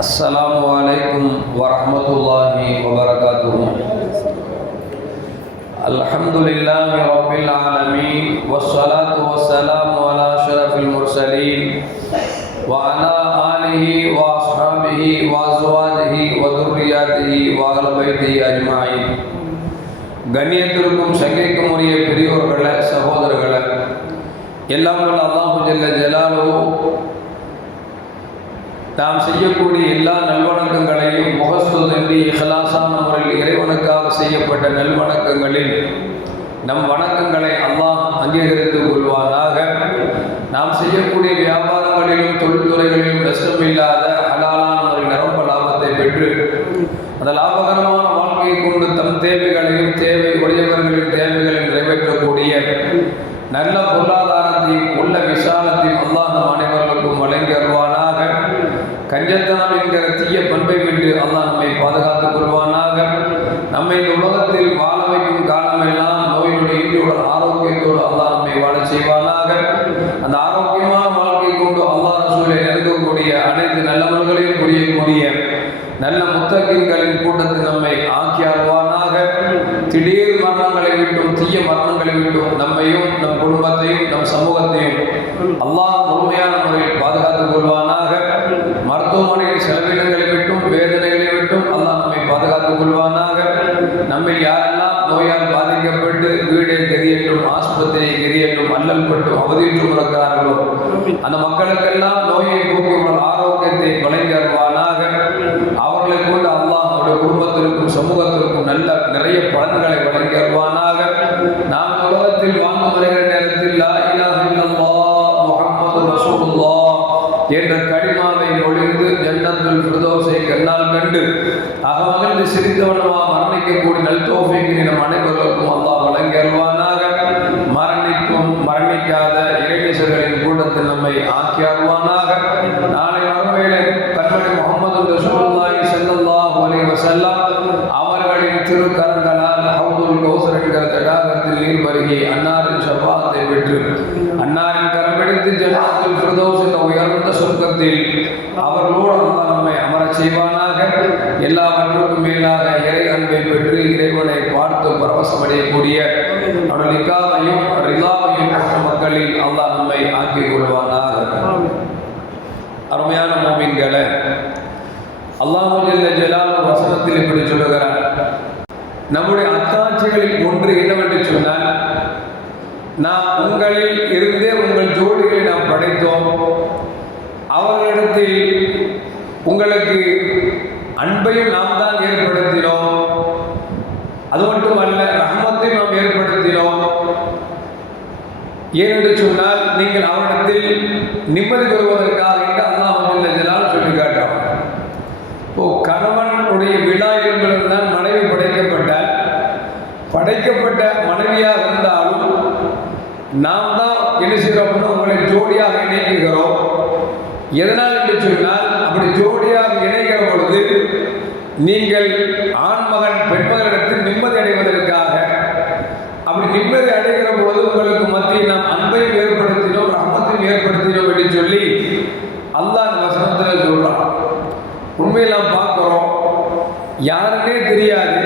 السلام عليكم ورحمة الله وبركاته الحمد لله رب العالمين والصلاة والسلام على أشرف المرسلين وعلى آله وأصحابه وأزواجه وذرياته وأهل بيته أجمعين கண்ணியத்திற்கும் சங்கைக்கும் உரிய பெரியோர்களே சகோதரர்களே எல்லாம் வல்ல அல்லாஹு ஜல்ல ஜலாலு நாம் செய்யக்கூடிய எல்லா நல்வணக்கங்களையும் முகஸ்துதின்றி இஹலாசான முறையில் இறைவனுக்காக செய்யப்பட்ட நல்வணக்கங்களில் நம் வணக்கங்களை அல்லாஹ் அங்கீகரித்துக் கொள்வானாக. நாம் செய்யக்கூடிய வியாபாரங்களிலும் தொழில்துறைகளிலும் நஷ்டமில்லாத ஹலாலான ஒரு நிரம்ப லாபத்தை பெற்று அந்த லாபகரமான வாழ்க்கையை கொண்டு தம் தேவைகளையும் தேவை உடையவர்களின் தேவைகளையும் நிறைவேற்றக்கூடிய நல்ல பொருளாதாரத்தையும் தீய விட்டு அல்லாஹ் நம்மை பாதுகாத்துக் கொள்வானாக. நம்மை இந்த உலகத்தில் வாழ வைக்கும் காலமெல்லாம் நோயினுடைய இன்றியுடன் ஆரோக்கியத்தோடு அல்லாஹ் நம்மை வாழ செய்வானாக. அந்த ஆரோக்கியமான வாழ்க்கை கொண்டு அல்லாஹ் ரசூலை நெருங்கக்கூடிய அனைத்து நல்லவர்களையும் புரியக்கூடிய நல்ல முத்தகின்களின் கூட்டத்தில் நம்மை ஆக்கி திடீர் மரணங்களை விட்டும் தீய மரணங்களை விட்டும் நம்மையும் நம் குடும்பத்தையும் நம் சமூகத்தையும் அல்லாஹ் முழுமையான முறையில் பாதுகாத்துக் கொள்வானாக. மருத்துவமனையில் செலவினங்கள் விட்டும் வேதனைகளை விட்டும் அல்லாஹ் நம்மை பாதுகாத்துக் கொள்வானாக. நம்மை யாரெல்லாம் நோயால் பாதிக்கப்பட்டு வீடே தெரியட்டும் ஆஸ்பத்திரியை தெரியட்டும் அல்லல் பட்டு அவதியுற்று இருக்கிறார்களோ அந்த மக்களுக்கெல்லாம் நோயை போக்கி ஆரோக்கியத்தை வழங்கி அவர்களை கொண்டு அல்லாஹ் அவருடைய குடும்பத்திற்கும் சமூகத்திற்கும் நல்ல நிறைய பலன்களை வழங்கி நாம் உலகத்தில் வாழ்ந்து வருகிற கண்ணால் கண்டு. அகமகிழ்ந்து சிரித்தவனமா மரணிக்கக்கூடிய நல் தோஃபிக்கு நம் அனைவருக்கும் அல்லா வழங்கியல்வானாக மரணிக்கும் மரணிக்காத இறைநேசர்களின் கூட்டத்தில் நம்மை ஆக்கி அருள்வானாக. நாளை மறுமையிலே கண்மணி முகமது ரசூலுல்லாஹி ஸல்லல்லாஹு அலைஹி வஸல்லம் அவர்களின் திருக்கரங்களால் ஹவுதுல் கௌசர் என்கிற தடாகத்தில் நீர் பருகி அன்னாரின் ஷபாத்தை பெற்று அன்னாரின் கரம் பிடித்து ஜன்னத்துல் ஃபிர்தௌஸ் என்ற உயர்ந்த சொர்க்கத்தில் அவர்களோடு அல்லாஹ் நம்மை செய்வானாக. எல்லாவற்றுக்கும் மேலாக இறை அன்பை பெற்று இறைவனை பார்த்து பரவசமடையக்கூடிய அவருடைய நிக்காவையும் ரிலாவையும் பெற்ற மக்களில் அல்லாஹ் நம்மை ஆக்கிக் கொள்வானாக. அருமையான மோமின்களை அல்லாஹு ஜல்ல வசனத்தில் இப்படி சொல்லுகிறார். நம்முடைய அத்தாட்சிகளில் ஒன்று என்னவென்று சொன்னால் நாம் உங்களில் இருந்தே உங்கள் ஜோடிகளை நாம் படைத்தோம். அவர்களிடத்தில் உங்களுக்கு அன்பையும் நாம் தான் ஏற்படுத்தினோம். அது மட்டுமல்ல ரஹமத்தையும் நாம் ஏற்படுத்தினோம். ஏனென்று சொன்னால் நீங்கள் அவனிடத்தில் நிம்மதி பெறுவதற்காக என்று அல்லாஹ் ஜலால் சொல்லி காட்டுறான். ஓ கணவனுடைய விழா தான் மனைவி படைக்கப்பட்ட படைக்கப்பட்ட மனைவியாக இருந்தாலும் நாம் தான் என்ன செய்கிறோம்னா உங்களை ஜோடியாக இணைக்கிறோம். எதனால் என்று சொன்னால் அப்படி ஜோடியாக இணைகிற பொழுது நீங்கள் ஆண்மகன் பெண்மகனிடத்தில் நிம்மதி அடைவதற்காக அப்படி நிம்மதி அடைகிற பொழுது உங்களுக்கு மத்தியில் நாம் அன்பையும் ஏற்படுத்தினோம் ரஹமத்தையும் ஏற்படுத்தினோம் என்று சொல்லி அல்லாஹ் வசனத்தில் சொல்றான். உண்மையில் நாம் பார்க்குறோம். யாருன்னே தெரியாது.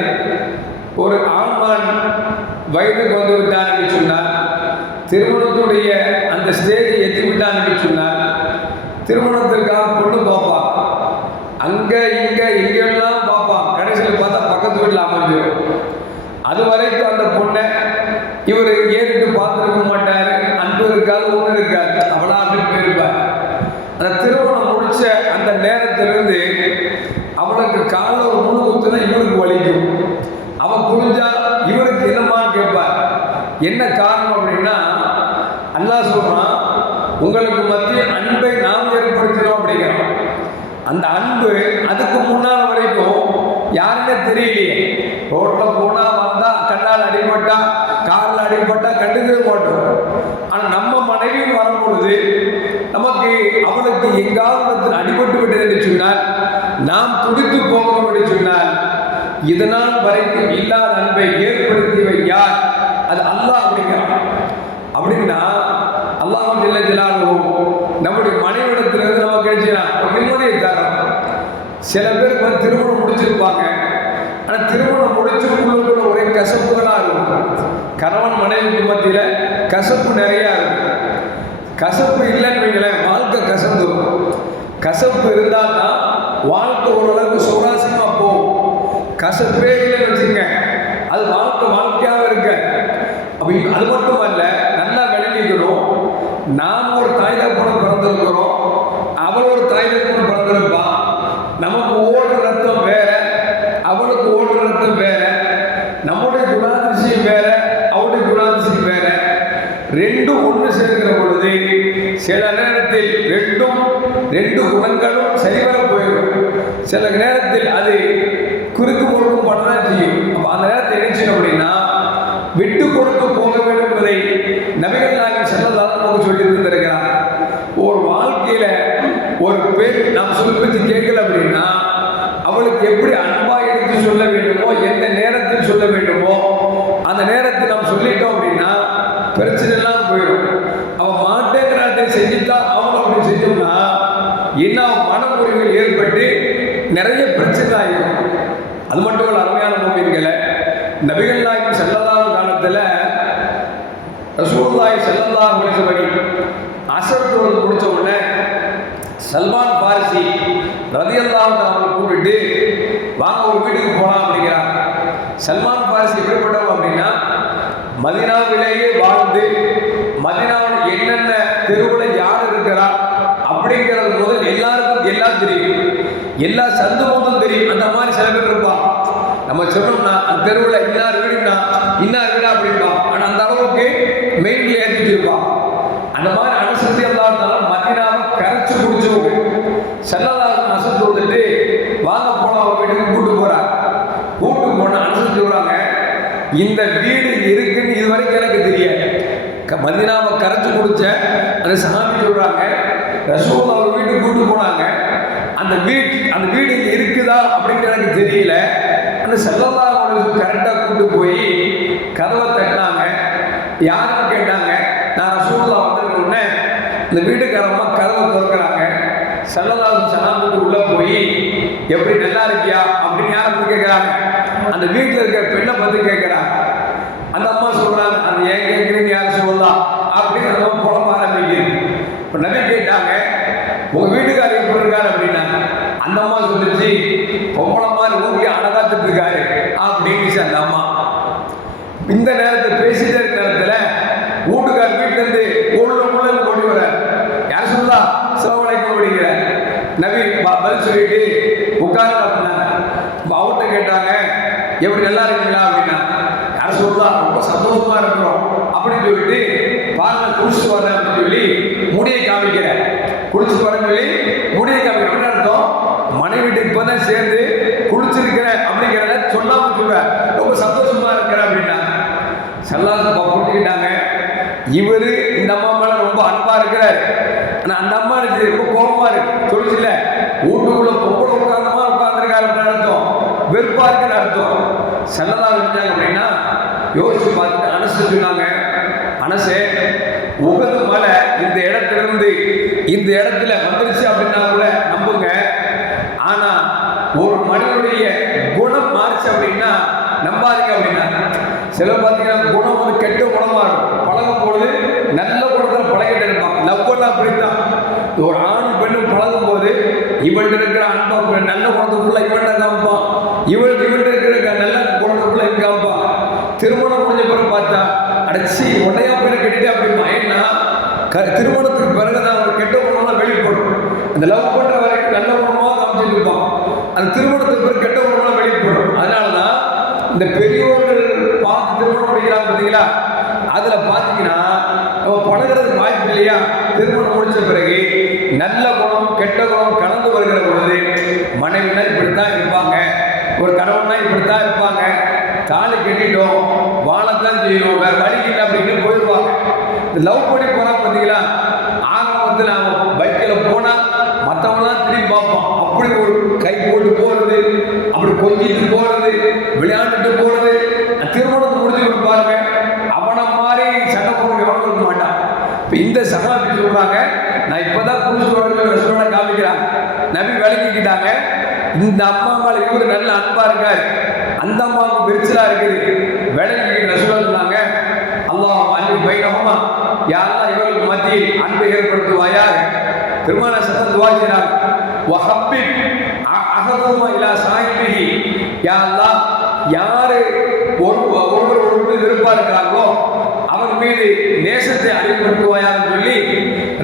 ஒரு ஆண்மகன் வயதுக்கு வந்து விட்டான் என்று சொன்னார் திருமணத்துடைய அந்த ஸ்டேஜை எத்தி விட்டான் என்று சொன்னார் திருமணத்திற்காக பொண்ணு பார்ப்பான். அங்கே இங்கே எங்கெல்லாம் பார்ப்பான். கடைசியில் பார்த்தா பக்கத்து வீட்டில் அமைஞ்சிடும் அது வரைக்கும் அந்த பொண்ணை இவர் ஏறிட்டு பார்த்துருக்க மாட்டார். அன்பு இருக்காது ஒன்று இருக்காது. அவளா அப்படின்னு போயிருப்பார். அந்த திருமணம் முடிச்ச அந்த நேரத்திலிருந்து அவளுக்கு காலில் ஒரு முழு குத்துனா இவருக்கு வலிக்கும். அவன் புரிஞ்சா இவருக்கு என்னமான்னு கேட்பார். என்ன காரணம் அப்படின்னா அல்லாஹ் சொல்றான் உங்களுக்கு மத்திய அன்பை நாம் ஏற்படுத்தினோம் அப்படிங்கிறான். அந்த அன்பு அதுக்கு முன்னால் வரைக்கும் யாருமே தெரியலையே. ரோட்டில் போனால் வந்தால் கண்ணால் அடிபட்டா காரில் அடிபட்டா கண்டுக்கவே மாட்டோம். ஆனால் நம்ம மனைவியும் வரும்பொழுது நமக்கு அவளுக்கு எங்காவது அடிபட்டு விட்டது என்று சொன்னால் நாம் துடித்து போகிறோம் என்று சொன்னால் இதனால் வரைக்கும் இல்லாத அன்பை ஏற்படுத்தியவை யார்? அது அல்லாஹ் அப்படிங்கிறான். அப்படின்னா அல்லாஹ் ஜில்ல சில பேருக்கு வந்து திருமணம் முடிச்சிருப்பாங்க. ஆனால் திருமணம் முடிச்சு உள்ளுக்குள்ள ஒரே கசப்புகளாக இருக்கும். கணவன் மனைவிக்கு மத்தியில் கசப்பு நிறையா இருக்கும். கசப்பு இல்லைன்னு வைங்களேன் வாழ்க்கை கசந்துடும் கசப்பு இருந்தால் தான் வாழ்க்கை ஓரளவுக்கு சுவாரஸ்யமாக போகும். கசப்பே இல்லைன்னு வச்சுங்க அது வாழ்க்கை வாழ்க்கையாக இருக்க. அப்படி அது மட்டும் அல்ல நல்லா விளங்கிக்கணும். நாம் ஒரு தாய் தகப்பனம் பிறந்திருக்கிறோம் அவள் ஒரு தாய் தகப்பனம் பிறந்திருப்பான் ரெண்டும் ஒன்று சேர்க்கிற பொழுது சில நேரத்தில் ரெண்டும் ரெண்டு குணங்களும் சரிவர போயிடும். சில நேரத்தில் அது குறுக்கு கொடுக்கும் பண்ணதான் செய்யும். அப்போ அந்த நேரத்தை என்ன அப்படின்னா விட்டு கொடுத்து போக வேண்டும் என்பதை நபிகள் நாயகம் செல்லதாக நமக்கு சொல்லி இருந்திருக்கிறார் ஒரு வாழ்க்கையில ஒரு பெண் நாம் சொல்பத்தி கேட்கல அப்படின்னா அவளுக்கு எப்படி அன்பா எடுத்து சொல்ல வேண்டுமோ எந்த நேரத்தில் சொல்ல வேண்டுமோ அந்த நேரத்தில் நாம் சொல்லிட்டோம் அப்படின்னா பிரச்சனை போயிடும். அவன் மாட்டேங்கிறதை செஞ்சுதான் அவன் அப்படி செஞ்சோம்னா என்ன மனமுறிவுகள் ஏற்பட்டு நிறைய பிரச்சனை ஆகிடும் அது மட்டும் இல்ல அருமையான மூமியன்களை நபிகள் நாயகம் செல்லலாம் காலத்தில் ரசூல்லாய் செல்லல்லாம் முடிச்சபடி அசர் தொழில் முடிச்ச உடனே சல்மான் பாரிசி ரதியல்லாம் அவங்களை கூப்பிட்டு வாங்க ஒரு வீட்டுக்கு போகலாம் அப்படிங்கிறார் சல்மான் பாரிசி எப்படிப்பட்டவங்க அப்படின்னா மதினாவிலேயே வாழ்ந்து மதினாவில் என்னென்ன தெருவில் யார் இருக்கிறா அப்படிங்கிறது முதல் எல்லாருக்கும் எல்லாம் தெரியும். எல்லா சந்து தெரியும். அந்த மாதிரி சில பேர் இருப்பான் நம்ம சொன்னோம்னா அந்த தெருவில் இன்னார் வீடுனா இன்னார் வீடா அப்படின்பா ஆனால் அந்த அளவுக்கு மெயின்ல ஏற்றிட்டு இருப்பான் அந்த மாதிரி அனுசரித்து எல்லா இருந்தாலும் மதினாவை கரைச்சு குடிச்சவங்க. செல்லலாம் அசத்து வந்துட்டு வாங்க போன அவங்க வீட்டுக்கு கூட்டு போறாங்க கூட்டு போன அனுசரித்து வராங்க இந்த வீடு இருக்குன்னு இது வரைக்கும் எனக்கு தெரியாது க- மதினாவை கரைச்சி குடிச்ச அந்த சாமி சொல்கிறாங்க ரசூல் அவர் வீட்டுக்கு கூட்டு போனாங்க. அந்த வீட்டு அந்த வீடு இங்கே இருக்குதா அப்படின்னு எனக்கு தெரியல. அந்த செல்லல்லா அவர்களுக்கு கரெக்டாக கூட்டு போய் கதவை தட்டினாங்க. யாரும் கேட்டாங்க நான் ரசூல்லா வந்திருக்க இந்த வீட்டுக்காரம்மா கதவை திறக்கிறாங்க. செல்லல்லா சனாமுக்கு உள்ளே போய் எப்படி நல்லா இருக்கியா? அப்படின்னு யாரும் கேட்குறாங்க அந்த வீட்டில் இருக்கிற பெண்ணை பார்த்து கேட்குறாங்க அந்த அம்மா சொல்கிறாங்க அந்த ஏன் கேட்குறீங்க யார் சொல்லலாம் அப்படின்னு அந்த அம்மா புலம்ப ஆரம்பிக்குது. இப்போ நபி கேட்டாங்க உங்கள் வீட்டுக்காரர் இப்போ இருக்காரு அப்படின்னா அந்த அம்மா சொல்லிச்சு பொம்பளை மாதிரி ஊருக்கு அழகாத்துட்டு இருக்காரு அப்படின்னு அந்த அம்மா. இந்த நேரம் பேசிட்டே இருக்க நேரத்தில் வீட்டுக்கார் வீட்டுல இருந்து உள்ள உள்ள ஓடி வர யார் சொல்லா சிலவளைக்க ஓடிங்கிற நபி ப- பதில் சொல்லிட்டு உட்கார அப்படின்னா இப்போ அவர்கிட்ட கேட்டாங்க எப்படி நல்லா இருக்கீங்களா அப்படின்னா யார் சொல்லா ரொம்ப சந்தோஷமா இருக்கிறோம். அப்படின்னு சொல்லிட்டு பாருங்க குளிச்சுட்டு வரேன் அப்படின்னு சொல்லி முடியை காமிக்கிற குளிச்சுட்டு வரேன்னு சொல்லி முடியை காமிக்கிறேன். என்ன அர்த்தம்? மனைவிட்டு இப்பதான் சேர்ந்து குளிச்சிருக்கிறேன் அப்படிங்கிறத சொல்லாம சொல்றேன் ரொம்ப சந்தோஷமா இருக்கிற அப்படின்னா செல்லாத புரிஞ்சுக்கிட்டாங்க. இவரு இந்த அம்மா மேல ரொம்ப அன்பா இருக்கிறார். ஆனா அந்த அம்மா இருக்கு ரொம்ப கோபமா இருக்கு. சொல்லுச்சுல வீட்டுக்குள்ள பொம்பளை உட்கார்ந்தமா உட்கார்ந்துருக்காரு அப்படின்னு அர்த்தம் வெறுப்பா இருக்குன்னு அர்த்தம் செல்லதா இருந்தாங்க அப்படின்னா யோசிச்சு பார்த்துட்டு அனசு சொன்னாங்க அனசே உகது மலை இந்த இடத்துல இருந்து இந்த இடத்துல வந்துருச்சு அப்படின்னா கூட நம்புங்க. ஆனா ஒரு மனிதனுடைய குணம் மாறுச்சு அப்படின்னா நம்பாதீங்க அப்படின்னா. சில பார்த்தீங்கன்னா குணம் வந்து கெட்ட குணமா இருக்கும் பழகும் பொழுது நல்ல குணத்தில் பழகிட்டு இருப்பான் லவ்வெல்லாம் அப்படித்தான் ஒரு ஆண் பெண்ணும் பழகும் போது இவள்கிட்ட இருக்கிற அன்பா பெண் நல்ல குணத்துக்குள்ள இவன்கிட்ட காமிப்பான் இவளுக்கு இவன்கிட்ட இருக்கிற நல்ல குணத்துக்குள்ள இவன் காமிப்பான் திருமணம் முடிஞ்ச பிறகு பார்த்தா அடைச்சி உடையா போய் கட்டிட்டு அப்படிமா ஏன்னா க- திருமணத்துக்கு பிறகுதான் ஒரு கெட்ட குணம்லாம் வெளிப்படும் அந்த லவ் பண்ற வரைக்கும் நல்ல குணமா காமிச்சிட்டு இருப்பான் அந்த திருமணத்துக்கு பிறகு கெட்ட குணம்லாம் வெளிப்படும் அதனாலதான் இந்த பெரியோர்கள் பார்த்து திருமணம் முடிக்கிறாங்க பார்த்தீங்களா? அதில் பார்த்தீங்கன்னா நம்ம பழகிறதுக்கு வாய்ப்பு இல்லையா? திருமணம் முடிச்ச பிறகு நல்ல குணம் கெட்ட குணம் கலந்து வருகிற பொழுது மனைவினா இப்படித்தான் இருப்பாங்க. ஒரு கணவனா இப்படித்தான் இருப்பாங்க. தாலி கட்டிட்டோம் வாழத்தான் செய்யணும் வேற வழி இல்லை அப்படின்னு போயிடுவாங்க இந்த லவ் பண்ணி போறான் பார்த்தீங்களா ஆரம்பத்தில் அவன் பைக்கில் போனால் மற்றவங்களாம் திரும்பி பார்ப்போம். அப்படி ஒரு கை போட்டு போகிறது அப்படி கொஞ்சிட்டு போறது விளையாண்டுட்டு போறது திருமணத்தை முடிஞ்சு ஒரு பாருங்க அவனை மாதிரி சண்டை போடுற எவனும் இருக்க மாட்டான் இப்போ இந்த சகாபி சொல்றாங்க நான் இப்பதான் புரிஞ்சு வரணும் ரெஸ்டாரண்ட் காமிக்கிறாங்க நபி விளக்கிக்கிட்டாங்க இந்த அம்மா மேல இவர் நல்ல அன்பா இருக்காரு. அந்த அம்மாவுக்கு பெருசலா இருக்குது. விளங்கி ரசூலா சொன்னாங்க அல்லாஹ் அன்பு பைரவமா யாரெல்லாம் இவர்களுக்கு மத்தியில் அன்பை ஏற்படுத்துவாயாக திருமண சத்தம் துவாக்கிறார் வஹப்பி அகதுமா இலா சாஹிபிஹி. யா அல்லாஹ் யாரு ஒரு ஒருவர் ஒருவர் விருப்பா இருக்கிறாங்களோ அவன் மீது நேசத்தை அறிவுறுத்துவாயான்னு சொல்லி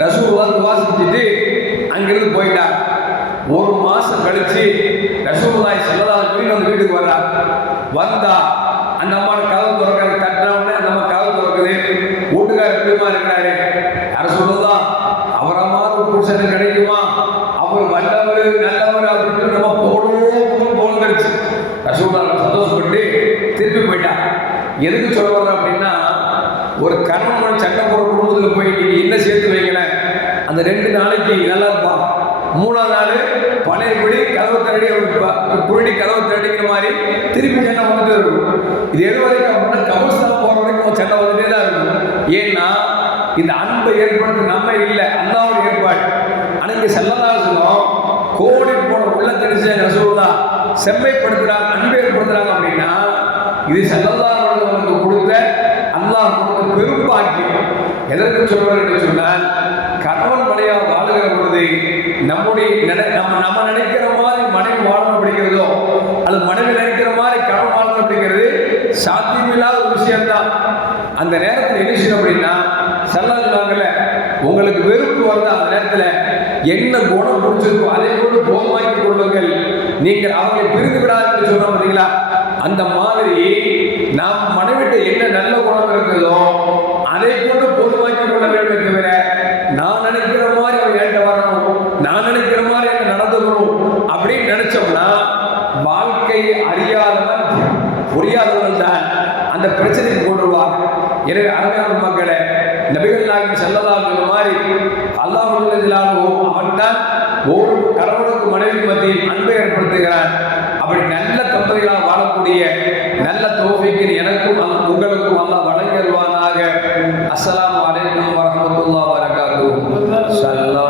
ரசூலுல்லா துவா செஞ்சுட்டு அங்கிருந்து போயிட்டார் கழிச்சு ரசூலுல்லாஹி ஸல்லல்லாஹு அலைஹி நம்ம வந்து வீட்டுக்கு வர்றா வந்தா அந்த அம்மா கதவு திறக்கிறது தட்டினவுடனே அந்த அம்மா கதவு திறக்குது. வீட்டுக்காரர் எப்படிமா இருக்கிறாரு. அரசு சொல்லுதான் அவரை மாதிரி புருஷன் கிடைக்குமா? அவர் வல்லவர் நல்லவர் அப்படின்னு நம்ம போடுவோம் போந்துருச்சு ரசூலா சந்தோஷப்பட்டு திருப்பி போயிட்டான் எதுக்கு சொல்ல அப்படின்னா ஒரு கர்மமான சட்டை போற குடும்பத்தில் போய் நீங்க என்ன சேர்த்து வைக்கல? அந்த ரெண்டு நாளைக்கு நல்லா இருப்பான் மூணாவது நாள் பழையபடி கதவு திரடி புரடி கதவு தரடிங்கிற மாதிரி திருப்பி சண்டை வந்துட்டே இருக்கும். இது எது வரைக்கும் அப்படின்னா கபஸ்தான் போகிற வரைக்கும் சண்டை வந்துட்டே தான் இருக்கும். ஏன்னா இந்த அன்பை ஏற்படுத்த நம்ம இல்லை அல்லாவோட ஏற்பாடு. ஆனால் இங்கே செல்லலாம் சொல்லும் கோடி போன உள்ள தெரிஞ்ச ரசூல்லா செம்மைப்படுத்துறாங்க அன்பை ஏற்படுத்துறாங்க அப்படின்னா இது செல்லல்லா கொடுத்த அல்லாஹ் கொடுத்த பெரும் பாக்கியம். எதற்கு சொல்வார் என்று சொன்னால் கணவன் மனையாக பொழுது நம்முடைய நினை நம்ம நம்ம நினைக்கிற மாதிரி மனைவி வாழணும் அப்படிங்கிறதோ அல்லது மனைவி நினைக்கிற மாதிரி கணவன் வாழணும் அப்படிங்கிறது சாத்தியமில்லாத ஒரு விஷயம்தான். அந்த நேரத்தில் என்ன செய்யணும் அப்படின்னா சல்லா சொல்லுவாங்கல்ல உங்களுக்கு வெறுப்பு வருதா அந்த நேரத்தில் என்ன குணம் பிடிச்சிருக்கோ அதை கொண்டு போகமாக்கி கொள்ளுங்கள். நீங்கள் அவங்களை பிரிந்து விடாதுன்னு சொன்னோம் பார்த்தீங்களா அந்த மாதிரி நாம் மனைவிட்ட என்ன நல்ல குணம் இருக்குதோ அதை கொண்டு பொதுவாக்கி கொள்ள வேண்டும் தவிர அறியாதவன் புரியாதவன் தான். அந்த பிரச்சனைக்கு கொண்டுருவாங்க எனவே அருமையான மக்களை நபிகள் நாயகம் செல்லலாம் இந்த மாதிரி அல்லாஹ் அவன் தான் ஒவ்வொரு கணவனுக்கு மனைவி மத்தியில் அன்பை ஏற்படுத்துகிறான். அப்படி நல்ல தம்பதிகளாக வாழக்கூடிய நல்ல தோஃபிக்கு எனக்கும் உங்களுக்கும் அல்லாஹ் வழங்கல்வானாக அஸ்லாம் அலைக்கும் வரஹ்மத்துல்லாஹி வபரகாத்துஹு. சல்லா